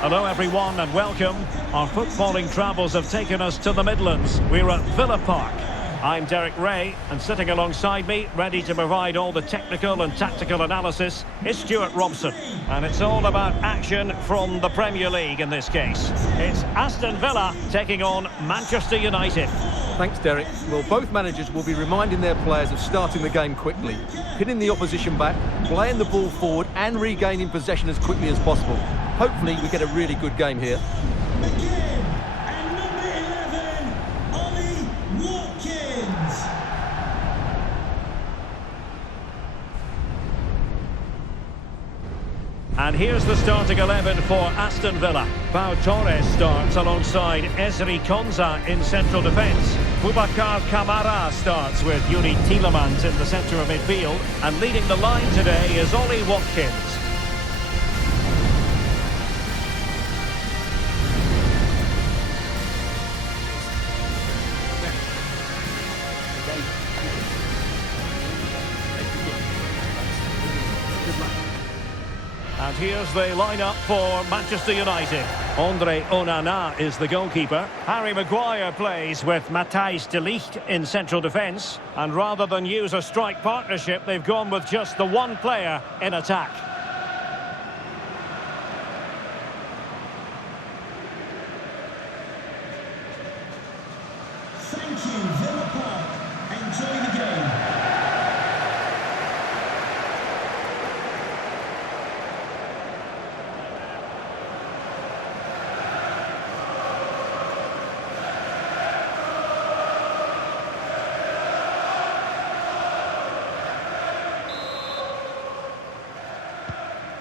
Hello everyone and welcome. Our footballing travels have taken us to the Midlands. We're at Villa Park. I'm Derek Ray, and sitting alongside me, ready to provide all the technical and tactical analysis, is Stuart Robson. And it's all about action from the Premier League in this case. It's Aston Villa taking on Manchester United. Thanks, Derek. Well, both managers will be reminding their players of starting the game quickly, pinning the opposition back, playing the ball forward and regaining possession as quickly as possible. Hopefully we get a really good game here. And here's the starting 11 for Aston Villa. Pau Torres starts alongside Ezri Konsa in central defence. Boubacar Kamara starts with Yuri Tielemans in the centre of midfield. And leading the line today is Ollie Watkins. And here's the lineup for Manchester United. Andre Onana is the goalkeeper. Harry Maguire plays with Matthijs de Ligt in central defence. And rather than use a strike partnership, they've gone with just the one player in attack. Thank you, Villa Park. Enjoy the game.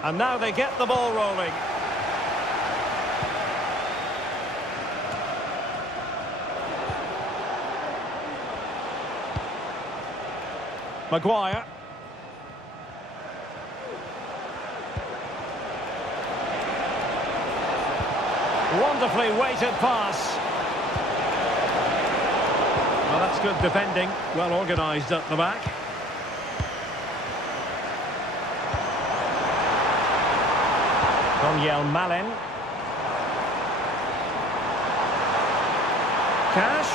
And now they get the ball rolling. Maguire. Wonderfully weighted pass. Well, that's good defending. Well organised at the back. Daniel Malin. Cash.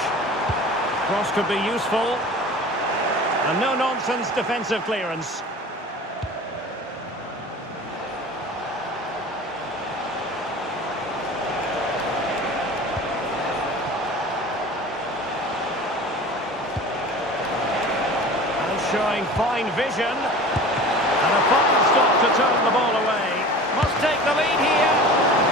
Cross could be useful. And no-nonsense defensive clearance. And showing fine vision. And a fine stop to turn the ball away. Must take the lead here.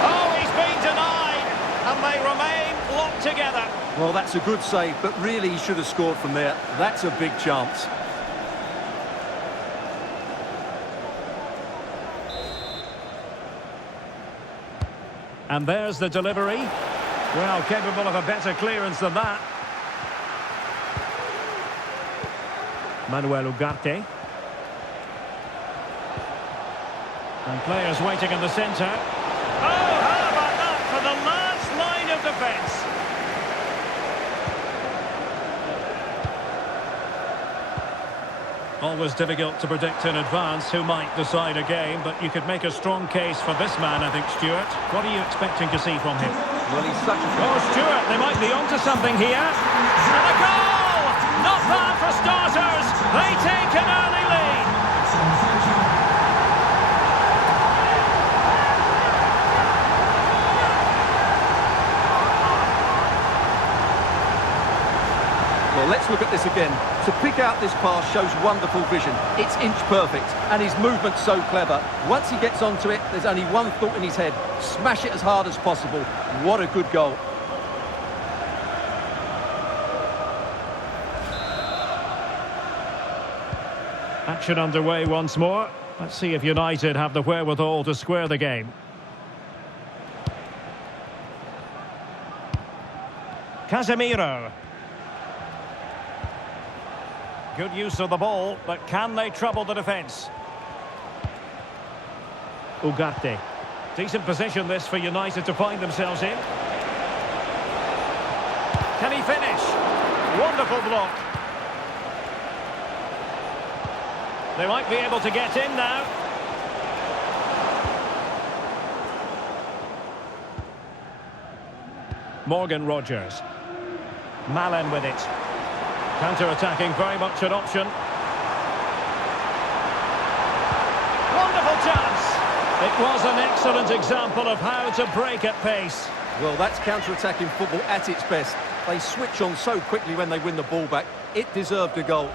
Oh, he's been denied. And they remain locked together. Well, that's a good save, but really he should have scored from there. That's a big chance. And there's the delivery. Well, capable of a better clearance than that. Manuel Ugarte. And players waiting in the centre. Oh, how about that for the last line of defence? Always difficult to predict in advance who might decide a game, but you could make a strong case for this man, I think, Stuart. What are you expecting to see from him? Well, he's such a... Oh, Stuart, they might be onto something here. And a goal! Not bad for starters. They take an early lead. Well, let's look at this again. To pick out this pass shows wonderful vision. It's inch perfect, and his movement's so clever. Once he gets onto it, there's only one thought in his head. Smash it as hard as possible. What a good goal. Action underway once more. Let's see if United have the wherewithal to square the game. Casemiro. Good use of the ball, but can they trouble the defence? Ugarte. Decent position this for United to find themselves in. Can he finish? Wonderful block. They might be able to get in now. Morgan Rogers. Malen with it. Counter-attacking, very much an option. Wonderful chance! It was an excellent example of how to break at pace. Well, that's counter-attacking football at its best. They switch on so quickly when they win the ball back. It deserved a goal.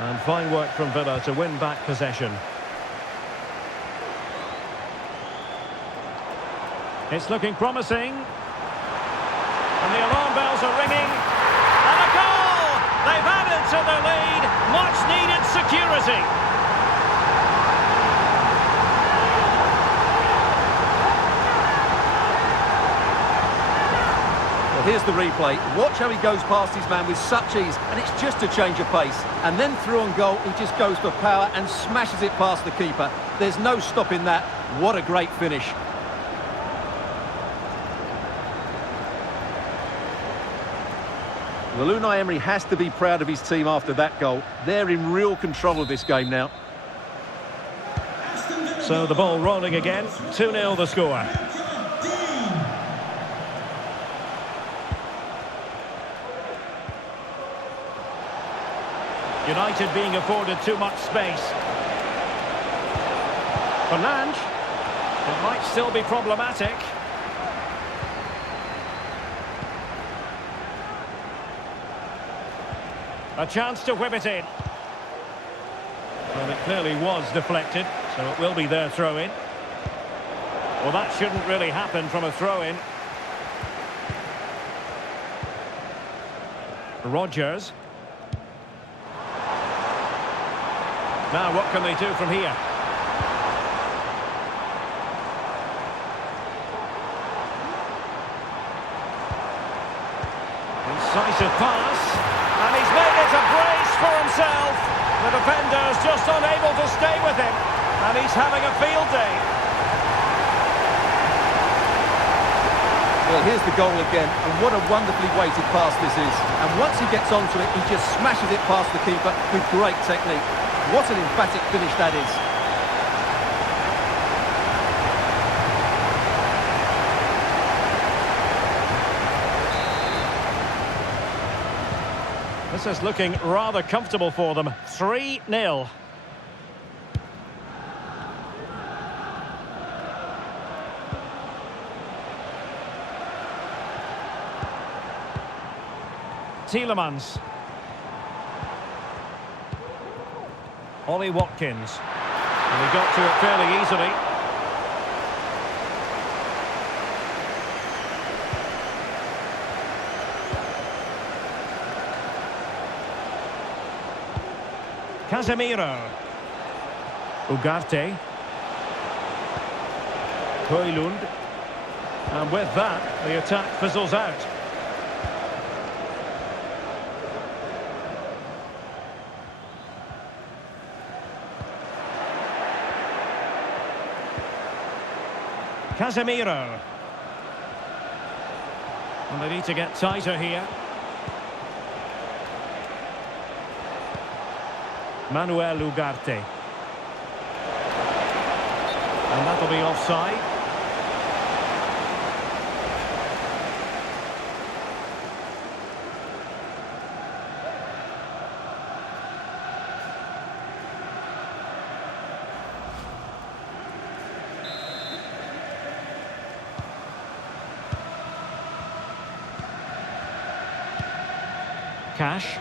And fine work from Villa to win back possession. It's looking promising. And the alarm bells are ringing. And a goal! They've added to their lead. Much needed security. Well, here's the replay. Watch how he goes past his man with such ease, and it's just a change of pace. And then through on goal, he just goes for power and smashes it past the keeper. There's no stopping that. What a great finish. Well, Unai Emery has to be proud of his team after that goal. They're in real control of this game now. So the ball rolling again. 2-0 the score. United being afforded too much space. Fernandes. It might still be problematic. A chance to whip it in. Well, it clearly was deflected, so it will be their throw-in. Well, that shouldn't really happen from a throw-in. Rogers. Now, what can they do from here? Incisive pass. And he's made it a brace for himself. The defender's just unable to stay with him. And he's having a field day. Well, here's the goal again. And what a wonderfully weighted pass this is. And once he gets onto it, he just smashes it past the keeper with great technique. What an emphatic finish that is. This is looking rather comfortable for them. 3-0. Tielemans. Ollie Watkins. And he got to it fairly easily. Casemiro. Ugarte. Højlund. And with that, the attack fizzles out. Casemiro. And they need to get tighter here. Manuel Ugarte. And that'll be offside. Cash.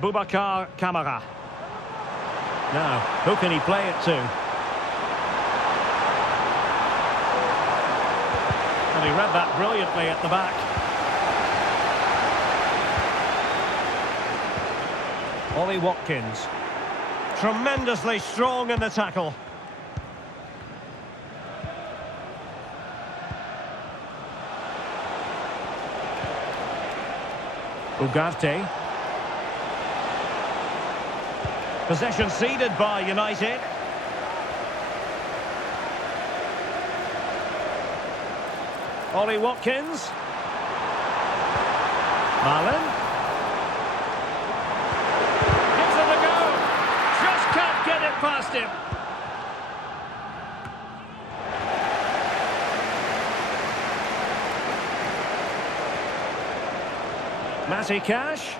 Boubacar Kamara. Now, who can he play it to? And he read that brilliantly at the back. Ollie Watkins. Tremendously strong in the tackle. Ugarte. Possession ceded by United. Ollie Watkins. Malen. Gives it a go. Just can't get it past him. Matty Cash.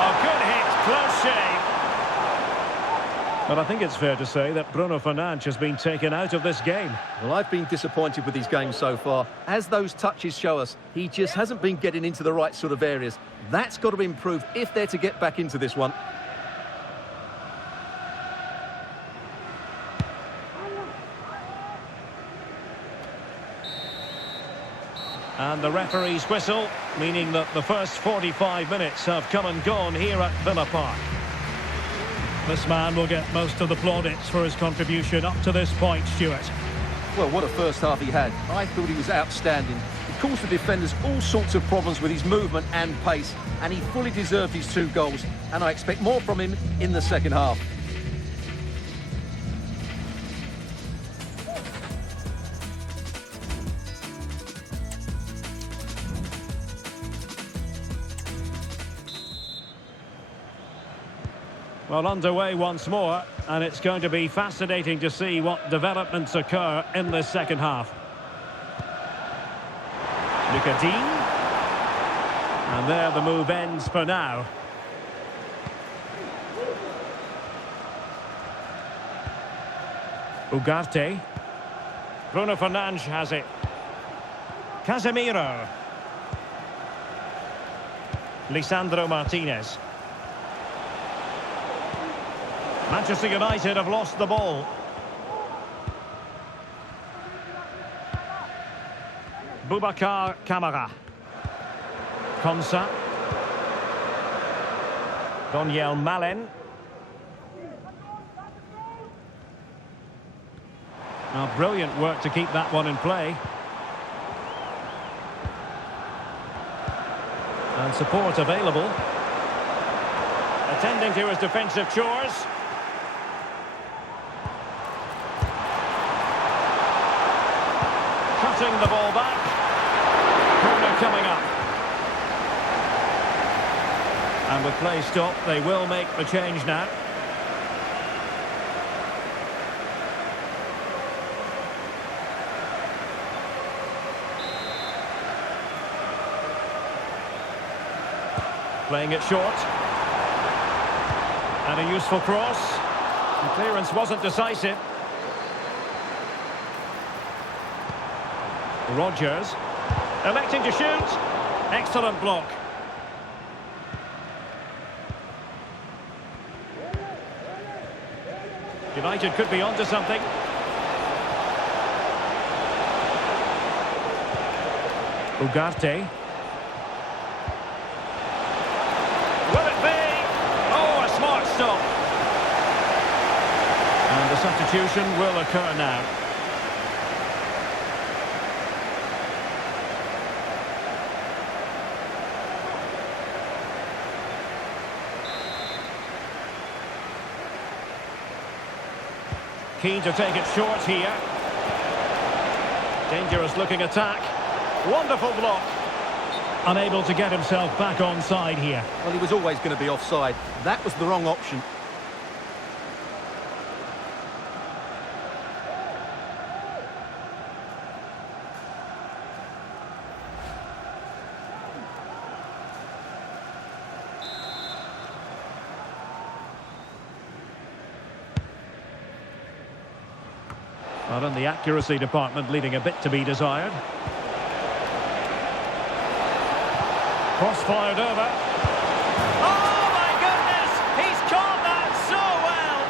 Oh, good hit, close shave. But I think it's fair to say that Bruno Fernandes has been taken out of this game. Well, I've been disappointed with his game so far. As those touches show us, he just hasn't been getting into the right sort of areas. That's got to improve if they're to get back into this one. And the referee's whistle, meaning that the first 45 minutes have come and gone here at Villa Park. This man will get most of the plaudits for his contribution up to this point, Stuart. Well, what a first half he had. I thought he was outstanding. He caused the defenders all sorts of problems with his movement and pace, and he fully deserved his 2 goals, and I expect more from him in the second half. Well, underway once more, and it's going to be fascinating to see what developments occur in this second half. Lucadine. And there the move ends for now. Ugarte. Bruno Fernandes has it. Casemiro. Lisandro Martinez. Manchester United have lost the ball. Boubacar Kamara. Konsa. Donyell Malen. Now, brilliant work to keep that one in play. And support available. Attending to his defensive chores. Cutting the ball back. Corner coming up. And with play stopped, they will make the change now. Playing it short. And a useful cross. The clearance wasn't decisive. Rodgers, electing to shoot. Excellent block. United could be onto something. Ugarte. Will it be? Oh, a smart stop. And the substitution will occur now. Keen to take it short here. Dangerous looking attack. Wonderful block. Unable to get himself back onside here. Well, he was always going to be offside. That was the wrong option. Well, in the accuracy department, leaving a bit to be desired. Cross fired over. Oh, my goodness! He's caught that so well!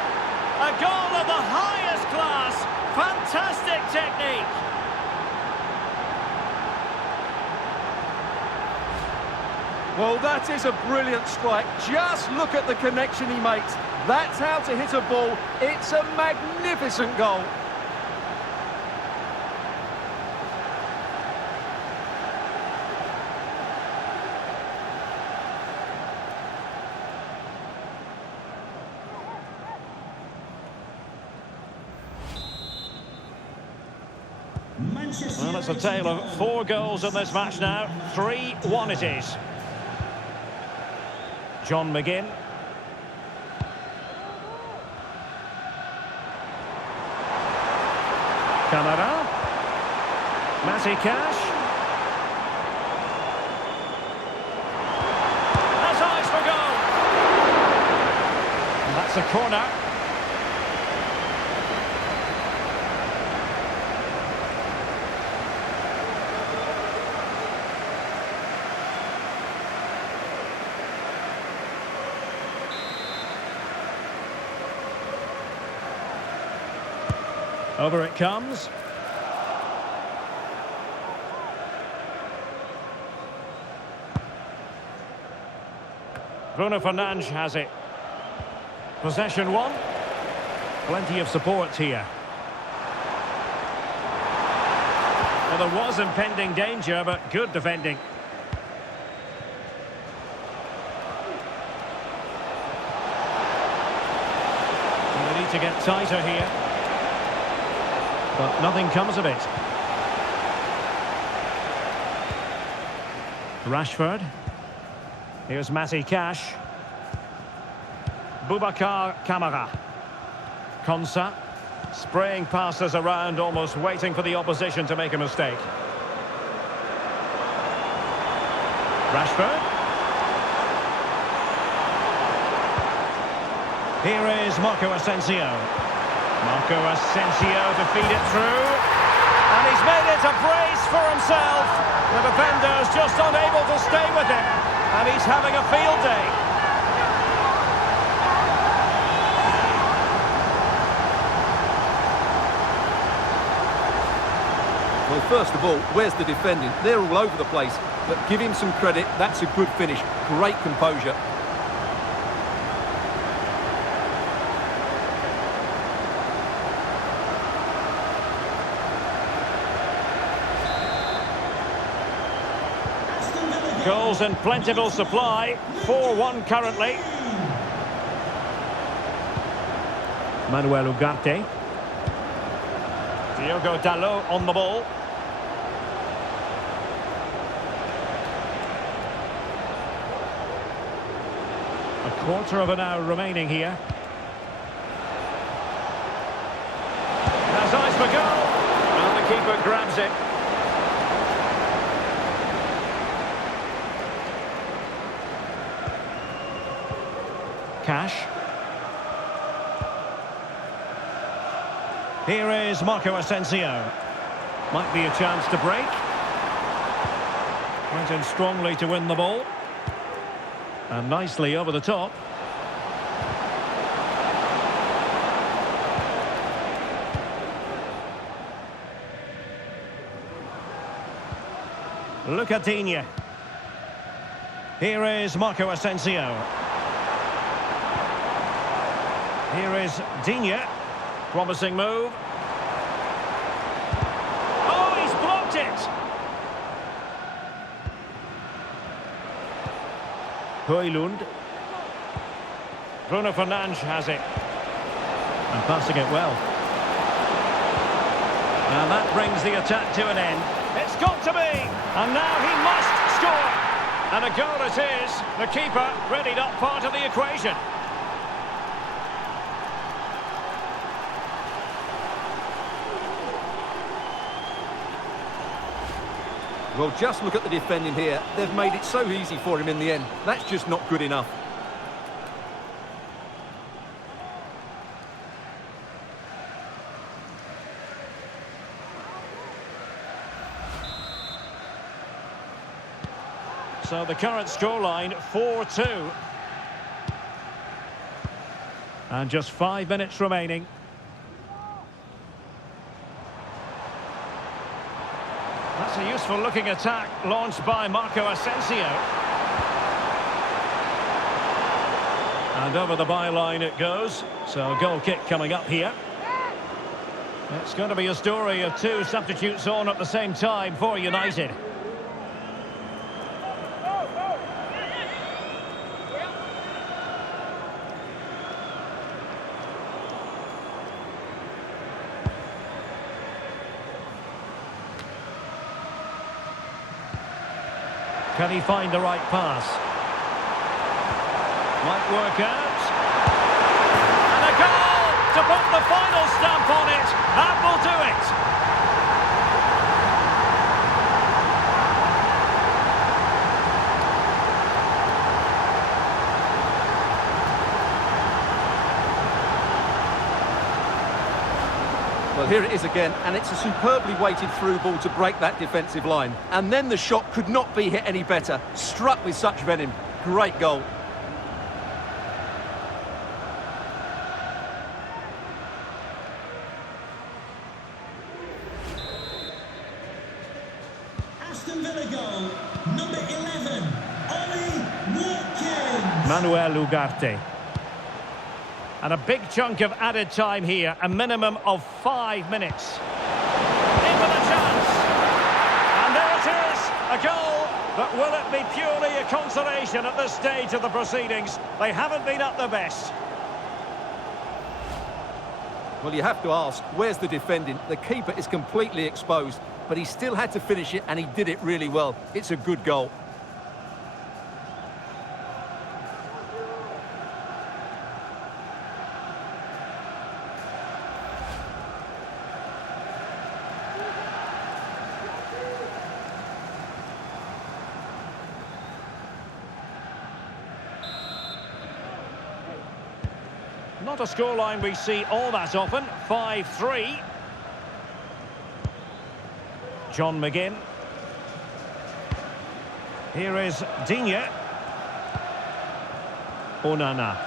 A goal of the highest class. Fantastic technique. Well, that is a brilliant strike. Just look at the connection he makes. That's how to hit a ball. It's a magnificent goal. Manchester Well, it's a United tale of 4 goals in this match now. 3-1 it is. John McGinn. Camara. Matty Cash. That's eyes for goal. And that's a corner. Over it comes. Bruno Fernandes has it. Possession one. Plenty of support here. Well, there was impending danger, but good defending. And they need to get tighter here. But nothing comes of it. Rashford. Here's Matty Cash. Boubacar Kamara. Konsa. Spraying passes around, almost waiting for the opposition to make a mistake. Rashford. Here is Marco Asensio. Marco Asensio to feed it through. And he's made it a brace for himself. The defender's just unable to stay with him. And he's having a field day. Well, first of all, where's the defending? They're all over the place. But give him some credit. That's a good finish. Great composure. Goals in plentiful supply. 4-1 currently. Manuel Ugarte. Diogo Dalot on the ball. A quarter of an hour remaining here. Has eyes for goal. And the keeper grabs it. Cash. Here is Marco Asensio. Might be a chance to break. Went in strongly to win the ball. And nicely over the top. Look at Digne. Here is Marco Asensio. Here is Digne. Promising move. Oh, he's blocked it! Højlund. Bruno Fernandes has it. And passing it well. And that brings the attack to an end. It's got to be! And now he must score! And a goal it is. The keeper really not part of the equation. Well, just look at the defending here. They've made it so easy for him in the end. That's just not good enough. So the current scoreline, 4-2. And just 5 minutes remaining. That's a useful-looking attack launched by Marco Asensio. And over the byline it goes. So a goal kick coming up here. It's going to be a story of 2 substitutes on at the same time for United. Can he find the right pass? Might work out. And a goal to put the final stamp on it. That will do it. Well, here it is again, and it's a superbly weighted through ball to break that defensive line. And then the shot could not be hit any better. Struck with such venom. Great goal. Aston Villa goal, number 11, Ollie Watkins. Manuel Ugarte. And a big chunk of added time here, a minimum of 5 minutes. Into the chance. And there it is, a goal. But will it be purely a consolation at this stage of the proceedings? They haven't been at their best. Well, you have to ask, where's the defending? The keeper is completely exposed, but he still had to finish it, and he did it really well. It's a good goal. Not a scoreline we see all that often. 5-3. John McGinn. Here is Digne. Onana.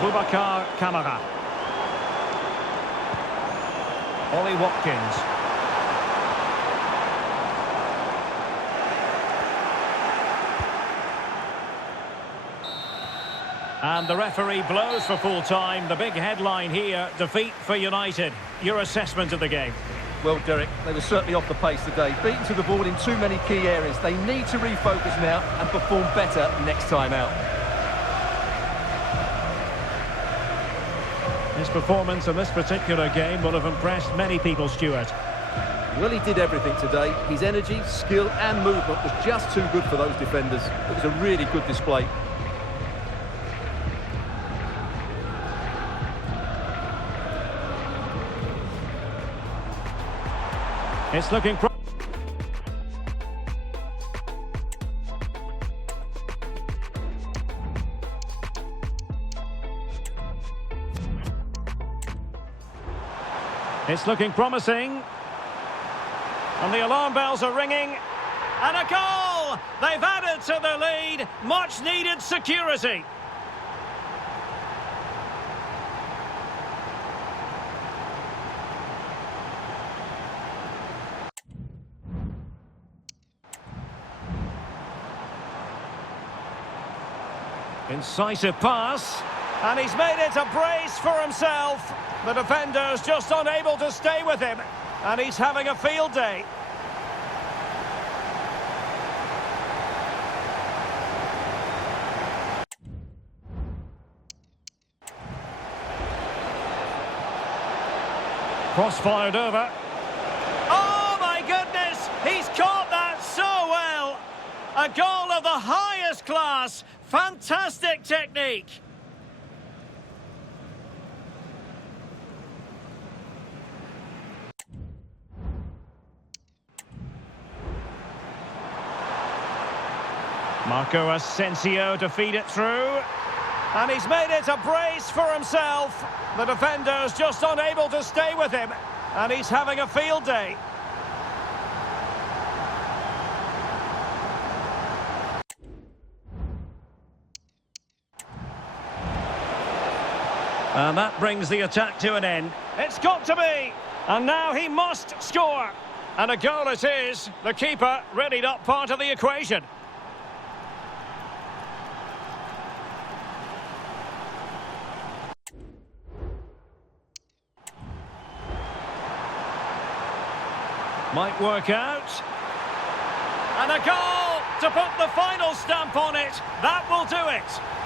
Boubacar Kamara. Ollie Watkins. And the referee blows for full time. The big headline here, defeat for United. Your assessment of the game? Well, Derek, they were certainly off the pace today. Beaten to the ball in too many key areas. They need to refocus now and perform better next time out. His performance in this particular game will have impressed many people, Stuart. Well, he did everything today. His energy, skill and movement was just too good for those defenders. It was a really good display. It's looking... It's looking promising. And the alarm bells are ringing. And a goal! They've added to the lead. Much needed security. Incisive pass, and he's made it a brace for himself. The defender's just unable to stay with him, and he's having a field day. Cross fired over. Oh my goodness, he's caught that so well. A goal of the highest class. Fantastic technique. Marco Asensio to feed it through. And he's made it a brace for himself. The defender's just unable to stay with him. And he's having a field day. And that brings the attack to an end. It's got to be! And now he must score! And a goal it is. The keeper readied up part of the equation. Might work out. And a goal to put the final stamp on it. That will do it.